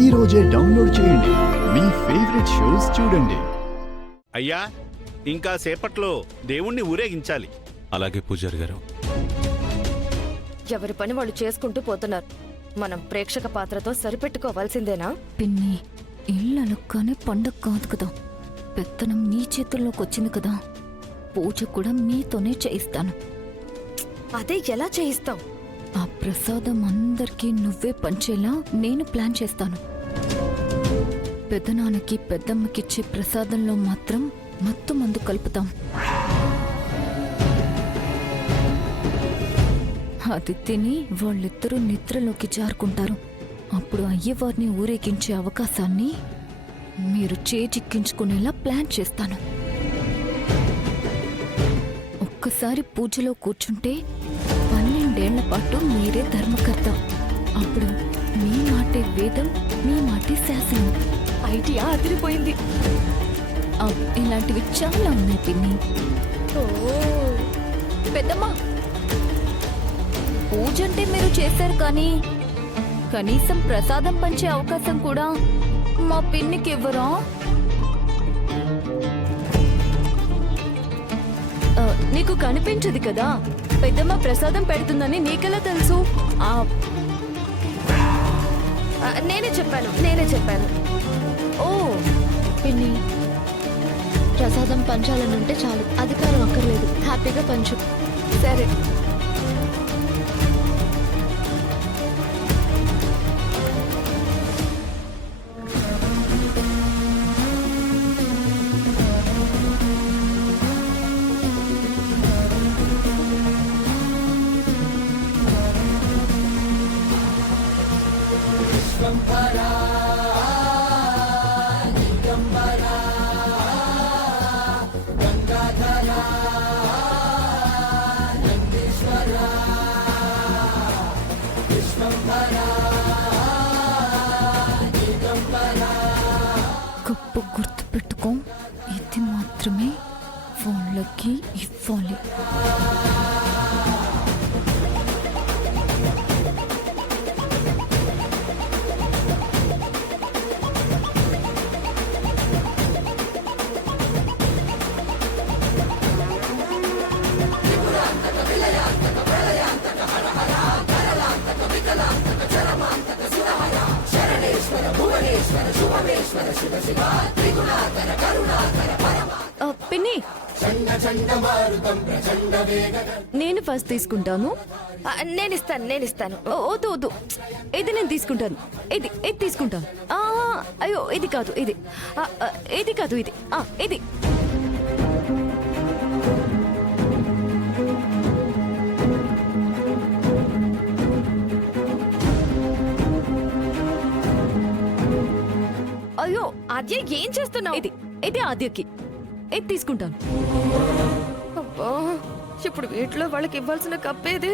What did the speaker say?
ఈ రోజే డౌన్లోడ్ చేయండి. మీ ఫేవరెట్ షోస్ చూడండి. అయ్యా, ఇంకా సేపట్లో దేవుణ్ణి ఊరేగించాలి. అలాగే పూజారి గారు. ఎవరి పని వాళ్ళు చేసుకుంటూ పోతున్నారు. మనం ప్రేక్షక పాత్రతో సరిపెట్టుకోవాల్సిందేనా? పిన్ని, ఇల్లు అలక్కనే పండగ కాదు కదా, పెత్తనం నీ చేతుల్లోకి వచ్చింది కదా, పూజ కూడా మీతోనే చేయిస్తాను. అదే ఎలా చేయిస్తాం? ఆ ప్రసాదం అందరికీ నువ్వే పంచేలా నేను ప్లాన్ చేస్తాను. పెద్దనాన్నకి పెద్దమ్మకిచ్చే ప్రసాదంలో మాత్రం మత్తు మందు కలుపుతాం. అది తిని వాళ్ళిద్దరూ నిద్రలోకి జారుకుంటారు. అప్పుడు అయ్యవారిని ఊరేగించే అవకాశాన్ని మీరు చేజిక్కించుకునేలా ప్లాన్ చేస్తాను. ఒక్కసారి పూజలో కూర్చుంటే 12 ఏళ్ల పాటు మీరే ధర్మకర్త. అప్పుడు మీ మాటే వేదం, మీ మాటే శాసనం. ఐడియా అదిరిపోయింది. ఇలాంటివి చాలా ఉన్నాయి పిన్ని. పెద్దమ్మా, పూజ అంటే మీరు చేశారు, కానీ కనీసం ప్రసాదం పంచే అవకాశం కూడా మా పిన్నికి ఇవ్వరా? నీకు కనిపించదు కదా, పెద్దమ్మ ప్రసాదం పెడుతుందని నీకెలా తెలుసు? నేనే చెప్పాను. ఓ పిన్ని, ప్రసాదం పంచాలనుంటే చాలు, అధికారం అక్కర్లేదు, హ్యాపీగా పంచు. సరే. గొప్ప గుర్తు పెట్టుకో, ఇది మాత్రమే వాళ్ళకి ఇవ్వాలి. పిన్ని, నేను ఫస్ట్ తీసుకుంటాను. నేనిస్తాను. వద్దు, ఇది నేను తీసుకుంటాను. ఇది తీసుకుంటాను. అయ్యో, ఇది కాదు, ఇది ఇది. అయ్యో ఆద్య, ఏం చేస్తున్నావు? ఇది ఆద్యకి. ఇది తీసుకుంటాను. అబ్బా, ఇప్పుడు వీటిలో వాళ్ళకి ఇవ్వాల్సిన కప్పేది.